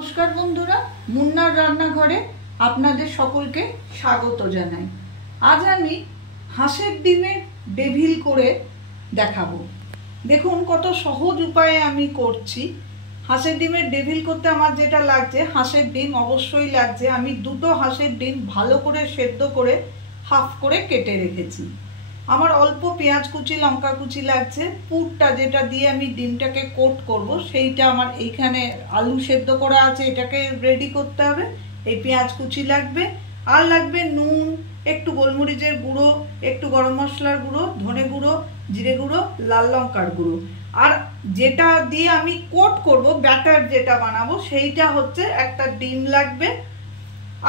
নমস্কার বন্ধুরা, মুন্নার রান্নাঘরে আপনাদের সকলকে স্বাগত জানাই। আজ আমি হাঁসের ডিমের ডেভিল করে দেখাবো। দেখুন কত সহজ উপায়ে আমি করছি। হাঁসের ডিমের ডেভিল করতে আমার যেটা লাগছে, হাঁসের ডিম অবশ্যই লাগছে। আমি দুটো হাঁসের ডিম ভালো করে সেদ্ধ করে হাফ করে কেটে রেখেছি। আমার অল্প পেঁয়াজ কুচি, লঙ্কা কুচি লাগছে। পুরটা যেটা দিয়ে আমি ডিমটাকে কোট করব সেইটা আমার এইখানে আলু সেদ্ধ করা আছে, এটাকে রেডি করতে হবে। এই পেঁয়াজ কুচি লাগবে, আর লাগবে নুন, একটু গোলমরিচের গুঁড়ো, একটু গরম মশলার গুঁড়ো, ধনে গুঁড়ো, জিরে গুঁড়ো, লাল লঙ্কার গুঁড়ো। আর যেটা দিয়ে আমি কোট করব, ব্যাটার যেটা বানাবো, সেইটা হচ্ছে একটা ডিম লাগবে।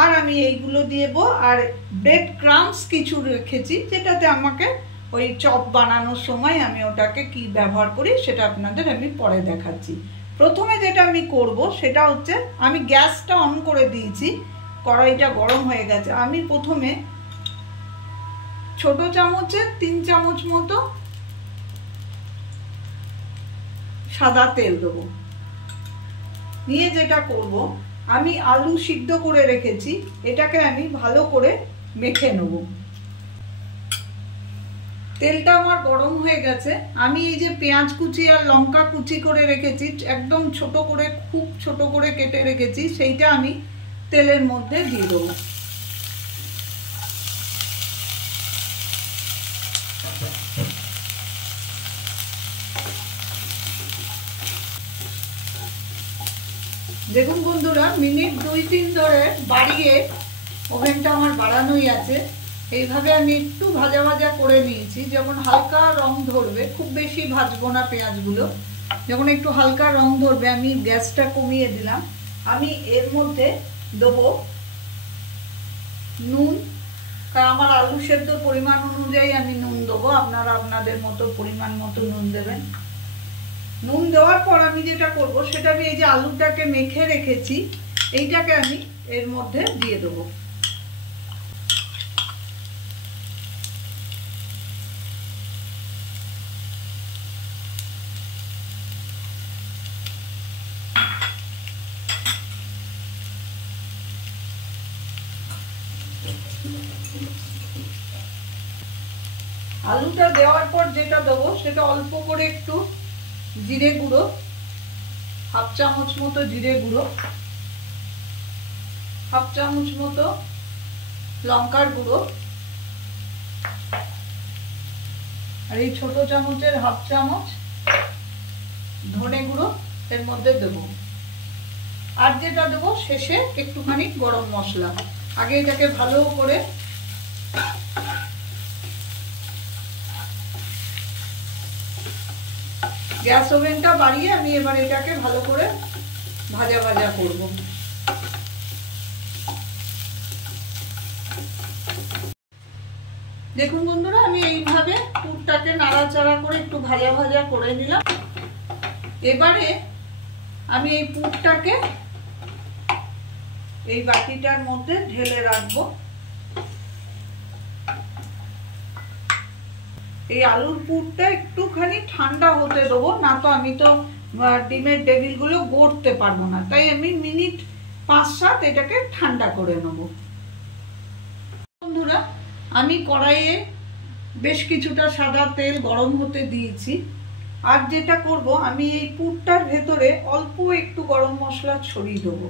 আর আমি এইগুলো দেবো। আর ব্রেড ক্রাম্বস কিছু রেখেছি, যেটাতে আমাকে ওই চপ বানানোর সময় আমি ওটাকে কি ব্যবহার করি সেটা আপনাদের আমি পরে দেখাচ্ছি। প্রথমে যেটা আমি করব সেটা হচ্ছে, আমি গ্যাসটা অন করে দিয়েছি, কড়াইটা গরম হয়ে গেছে। আমি প্রথমে ছোট চামচে 3 চামচ মতো সাদা তেল দেবো। নিয়ে যেটা করব, আমি আলু সিদ্ধ করে রেখেছি, এটাকে আমি ভালো করে মেখে নেব। তেলটা আমার গরম হয়ে গেছে। আমি এই যে পেঁয়াজ কুচি আর লঙ্কা কুচি করে রেখেছি, একদম ছোট করে, খুব ছোট করে কেটে রেখেছি, সেইটা আমি তেলের মধ্যে দিয়ে দেবো। দেখুন বন্ধুরা, মিনিট 2-3 ধরে বাড়িয়ে ওভেনটা আমার বাড়ানোই আছে। এইভাবে আমি একটু ভাজা ভাজা করে নিয়েছি, যখন হালকা রং ধরবে, খুব বেশি ভাজবো না পেঁয়াজগুলো, যখন একটু হালকা রং ধরবে আমি গ্যাসটা কমিয়ে দিলাম। আমি এর মধ্যে দেবো নুন, কারণ আমার আলু সেদ্ধ পরিমাণ অনুযায়ী আমি নুন দেবো, আপনারা আপনাদের মতো পরিমাণ মতো নুন দেবেন। নুন দেওয়ার পর আমি যেটা করব সেটা, আমি এই যে আলুটাকে মেখে রেখেছি, এইটাকে আমি এর মধ্যে দিয়ে দেবো। আলুটা দেওয়ার পর যেটা দেবো সেটা অল্প করে একটু জিরে গুঁড়ো, হাফ চামচ মতো জিরে গুঁড়ো, হাফ চামচ মতো লঙ্কার গুঁড়ো, আর এই ছোট চামচের হাফ চামচ ধনে গুঁড়ো এর মধ্যে দেবো। আর যেটা দেবো শেষে একটুখানি গরম মশলা। আগে এটাকে ভালো করে গ্যাস ওভেনটা বাড়িয়ে আমি এবার এটাকে ভালো করে ভাজা ভাজা করব। দেখুন বন্ধুরা, আমি এইভাবে পুরটাকে নাড়াচাড়া করে একটু ভাজা ভাজা করে নিলাম। এবারে আমি এই পুরটাকে এই বাটিটার মধ্যে ঢেলে রাখবো। এই আলুর পুরটা একটুখানি ঠান্ডা হতে দেবো, না তো আমি তো ডিমের ডেভিল গুলো গড়তে পারবো না, তাই আমি মিনিট 5-7 এটাকে ঠান্ডা করে নেব। বন্ধুরা, আমি কড়াইয়ে বেশ কিছুটা সাদা তেল গরম হতে দিয়েছি। আর যেটা করব, আমি এই পুরটার ভেতরে অল্প একটু গরম মশলা ছড়িয়ে দেবো,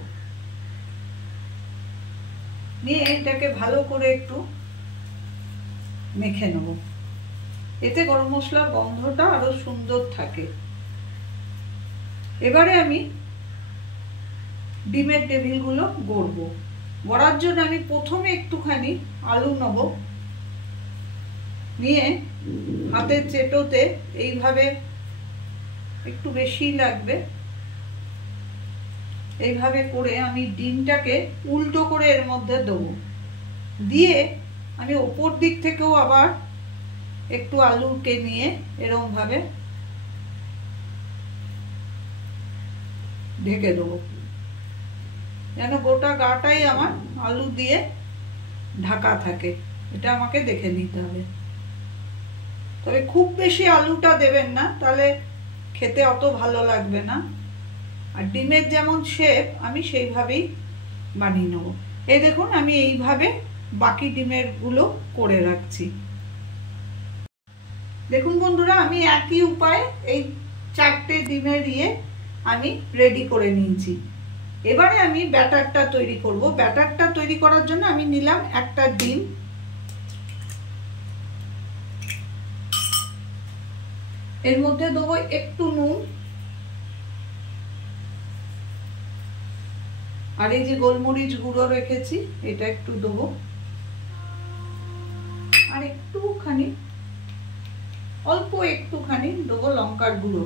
নিয়ে এটাকে ভালো করে একটু মেখে নেব। এতে গরম মশলার গন্ধটা আরো সুন্দর থাকে। এবারে আমি ডিমের ডেভিলগুলো গড়বো। গড়ার জন্য আমি প্রথমে একটুখানি আলু নেব, নিয়ে হাতের চেটোতে এইভাবে, একটু বেশি লাগবে, এইভাবে করে আমি ডিমটাকে উল্টো করে এর মধ্যে দেবো। দিয়ে আমি ওপর দিক থেকেও আবার একটু আলুকে নিয়ে এরকম ভাবে ঢেকে দেবো, যেন গোটা গাটাই আমার আলু দিয়ে ঢাকা থাকে। এটা আমাকে দেখে নিতে হবে। তবে খুব বেশি আলুটা দেবেন না, তাহলে খেতে অত ভালো লাগবে না। আর ডিমের যেমন শেপ আমি সেইভাবেই বানিয়ে নেব। এই দেখুন আমি এইভাবে বাকি ডিমের গুলো করে রাখছি। দেখুন বন্ধুরা, আমি একই উপায়ে এই 4টে ডিমের আমি রেডি করে নিয়েছি। এবারে আমি ব্যাটারটা তৈরি করব। ব্যাটারটা তৈরি করার জন্য আমি নিলাম একটা ডিম, এর মধ্যে দেবো একটু নুন, আর এই যে গোলমরিচ গুঁড়ো রেখেছি এটা একটু দেবো, আর একটুখানি অল্প একটুখানি দেবো লঙ্কার গুঁড়ো।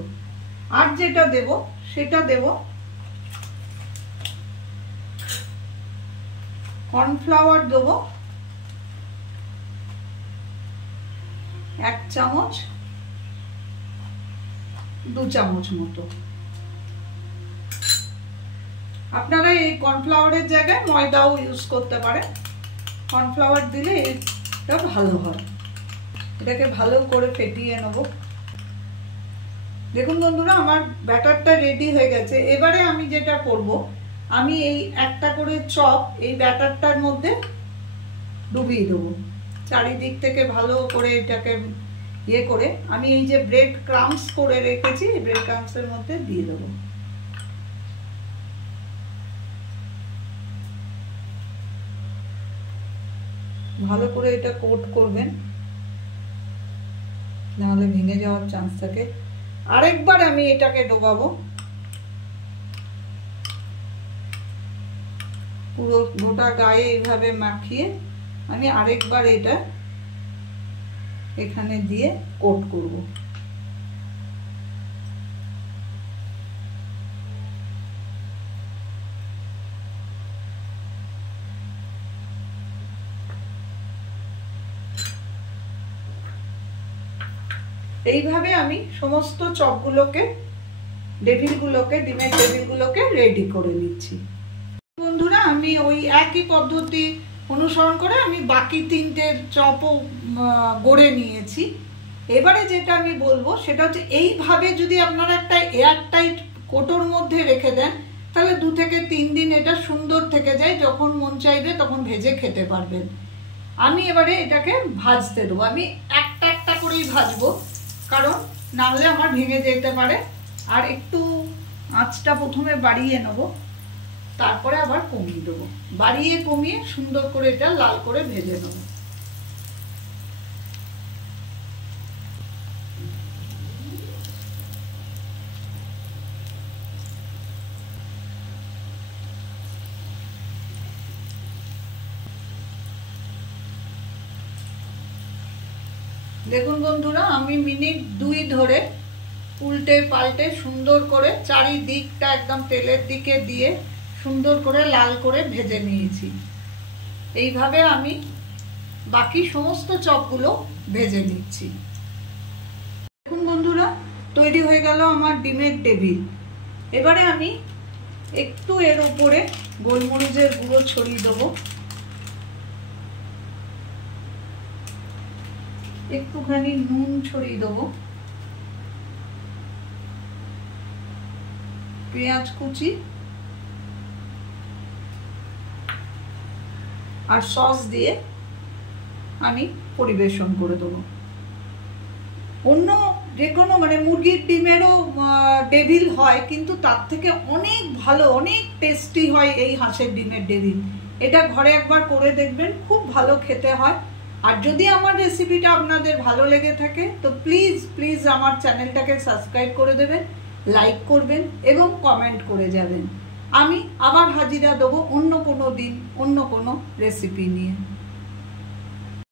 আর যেটা দেব সেটা দেব কর্নফ্লাওয়ার, দেবো 1 চামচ 2 চামচ মতো। আপনারা এই কর্নফ্লাওয়ারের জায়গায় ময়দাও ইউজ করতে পারেন। কর্নফ্লাওয়ার দিলে এটা ভালো হয়। এটাকে ভালো করে ফেটিয়ে নেব। দেখুন বন্ধুরা, আমার ব্যাটারটা রেডি হয়ে গেছে। এবারে আমি যেটা করব, আমি এই একটা করে চপ এই ব্যাটারটার মধ্যে ডুবিয়ে দেবো। চারিদিক থেকে ভালো করে এটাকে করে আমি এই যে ব্রেড ক্রাম্বস করে রেখেছি, ব্রেড ক্রাম্বসের মধ্যে দিয়ে দেবো। ভালো করে এটা কোট করবেন, নাহলে ভেঙে যাওয়ার চান্স থাকে। আরেকবার আমি এটাকে ডোবাবো, পুরো গোটা গায়ে এইভাবে মাখিয়ে আমি আরেকবার এটা এখানে দিয়ে কোট করব। এইভাবে আমি সমস্ত চপগুলোকে ডিমের ডেভিলগুলোকে রেডি করে নিচ্ছি। বন্ধুরা, আমি ওই একই পদ্ধতি অনুসরণ করে আমি বাকি 3টে চপও গড়ে নিয়েছি। এবারে যেটা আমি বলবো সেটা হচ্ছে এইভাবে যদি আপনারা একটা এয়ারটাইট কোটোর মধ্যে রেখে দেন তাহলে 2 থেকে 3 দিন এটা সুন্দর থেকে যায়, যখন মন চাইবে তখন ভেজে খেতে পারবেন। আমি এবারে এটাকে ভাজতে দেবো। আমি একটা একটা করেই ভাজবো, কারণ না হলে আমার ভেঙে যেতে পারে। আর একটু আঁচটা প্রথমে বাড়িয়ে নেব, তারপরে আবার কমিয়ে দেবো। বাড়িয়ে কমিয়ে সুন্দর করে এটা লাল করে ভেজে নেব। দেখুন বন্ধুরা, আমি মিনিট 2 ধরে উল্টে পাল্টে সুন্দর করে চারিদিকটা একদম তেলের দিকে দিয়ে সুন্দর করে লাল করে ভেজে নিয়েছি। এইভাবে আমি বাকি সমস্ত চপগুলো ভেজে নিচ্ছি। দেখুন বন্ধুরা, তৈরি হয়ে গেল আমার ডিমের ডেভিল। এবারে আমি একটু এর উপরে গোলমরিচের গুঁড়ো ছড়িয়ে দেবো, একটুখানি নুন ছড়িয়ে দেবো, পেঁয়াজ কুচি আর সস দিয়ে আমি পরিবেশন করে দেবো। অন্য যে কোনো মুরগির ডিমেরও ডেভিল হয়, কিন্তু তার থেকে অনেক ভালো, অনেক টেস্টি হয় এই হাঁসের ডিমের ডেভিল। এটা ঘরে একবার করে দেখবেন, খুব ভালো খেতে হয়। আর যদি আমার রেসিপিটা আপনাদের ভালো লেগে থাকে তো প্লিজ আমার চ্যানেলটাকে সাবস্ক্রাইব করে দেবেন, লাইক করবেন এবং কমেন্ট করে যাবেন। আমি আবার হাজিরা দেবো অন্য কোনো দিন অন্য কোনো রেসিপি নিয়ে।